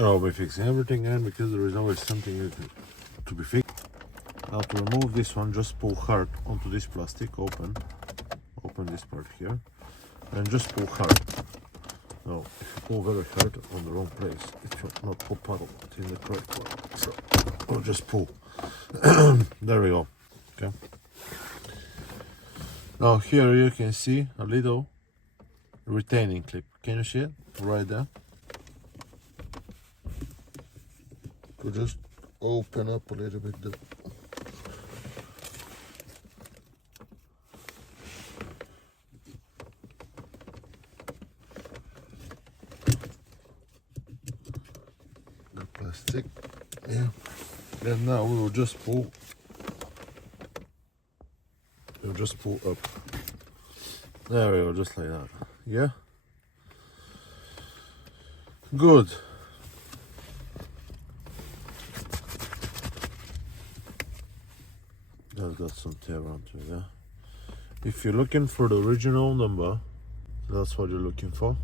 I'll be fixing everything, and because there is always something to be fixed. Now to remove this one, just pull hard onto this plastic, open this part here, and just pull hard. Now, if you pull very hard on the wrong place, it will not pop out in the correct one. So, I'll just pull. There we go. Okay. Now here you can see a little retaining clip. Can you see it? Right there. Could just open up a little bit the plastic. Yeah. And now we will just pull. We'll just pull up. There we go, just like that. Yeah. Good. That's got some Touran to it, yeah. If you're looking for the original number, that's what you're looking for.